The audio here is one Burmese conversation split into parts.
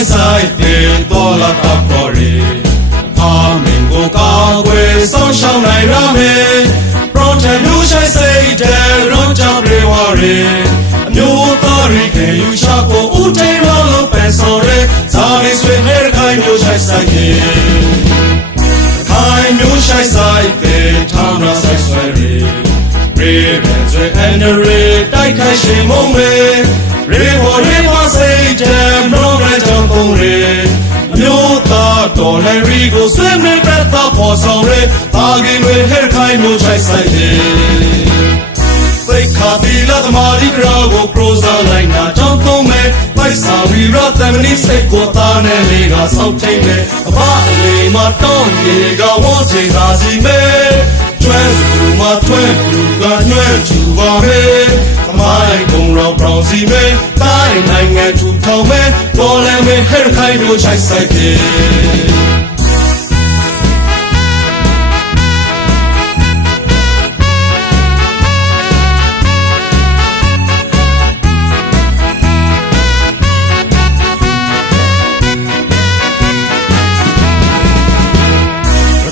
ယ်ဆိုင်တဲ့တော်လာတာခေါ်ရီအာမင်ကိုကာကွယ်ဆောင်ရှောက်နိုင်ရမယ် Protect you shall say that not jump reward အမျိုးသားရိကေယူရှာကိုဦးထိန်တော်လို့ပန်ဆောင်ရဲဇာတိဆွေဟဲခိုင်မျိုးဆိုင်ဆိုင်ခိုင်မျိုးဆိုင်ဆိုင်တဲ့ထာမရာဆိုင်ဆွဲရီ Raven ဆွေ and the red တိုက်ခိုက်ရှင်မုံမဲ ရေဘော်ရေမစိတ်တံမရောရကြောင့်ကုန်ရဲအမျိုးသားတော်လည်းရီကိုဆွေးမေးပတ်သားပေါ်ဆောင်ရဲဘာကင်ဝေဟဲခိုင်မျိုးဆိုင်ဆိုင်ရဲသိခါသီလသမာဓိကရာကိုပရိုဇာလိုက်နာကြောင်းသုံးမဲ့ပိုက်စာဝီရသမဏိစိတ်ကိုသားနဲ့လေးကစောက်ထိန်မဲ့အဘအလေးမတောင်းရေကဝေါ်ချိန်သာစီမဲ့ စီမဲ့တိုင်းနိုင်ငံထူထောင်မဲ့တော်လည်းမဲ့ဟဲ့ခိုင်မျိုးချိုက်ဆိုင်ပြေ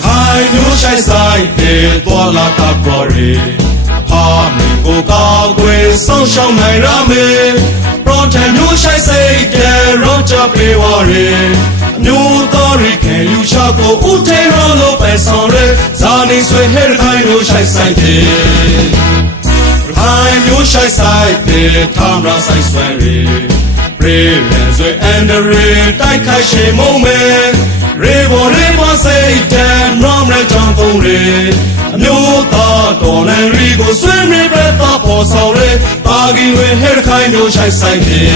ခိုင်မျိုးဆိုင်ဆိုင်တဲ့တော်လာတာပေါ်ရီဖာမီ ကိုကောက်ွယ်ဆောင်းရှောင်းနိုင်ရမေပရိုတန်မျိုးဆိုင်ဆိုင်တဲ့ရောချပေဝရီအမျိုးတော်ရီခဲယူချကိုဦးတေရောလိုပဲဆောင်ရဲဇာနီဆွေဟဲခိုင်မျိုးဆိုင်ဆိုင်တဲ့ခိုင်မျိုးရှိုက်ဆိုင်တဲ့ထာမရာဆိုင်ဆွဲရီရေရန်ဆွေအန်ဒရေတိုက်ခိုက်ရှေမုံမဲရေဘော်ရေဘော်စိတ်တံနောမရကြောင့်ကုန်ရေအမျိုးသားတော်လန်ရီကိုဆွေးမြေပြတ်သားပေါ်ဆောင်ရဲ ပါကီဝေဟဲခိုင်မျိုးရှိုက်ဆိုင်တဲ့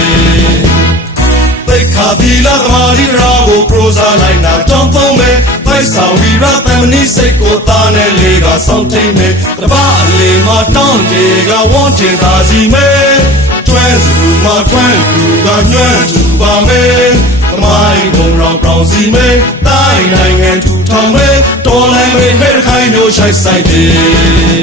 သိခါသီလသမာဓိရာကိုပရိုဇာလိုက်နာတောင်းသုံးမဲ့ပိုက်ဆောင်ဝီရတမဏိစိတ်ကိုသားနဲ့လေးကစောင့်ထိန်မဲ့တပအလေးမတောင်းတေကဝန်းချင်သာစီမဲ့ကျွမ်းစုမထွန်းသူကညွန့်သူပါမဲ့သမိုင်းဘုံတော်ပြောင်စီမဲ့တိုင်းနိုင်ငံထူထောင်မဲ့တော်လည်းမဲ့ဟဲ့ခိုင်မျိုးရှိုက်ဆိုင်တယ်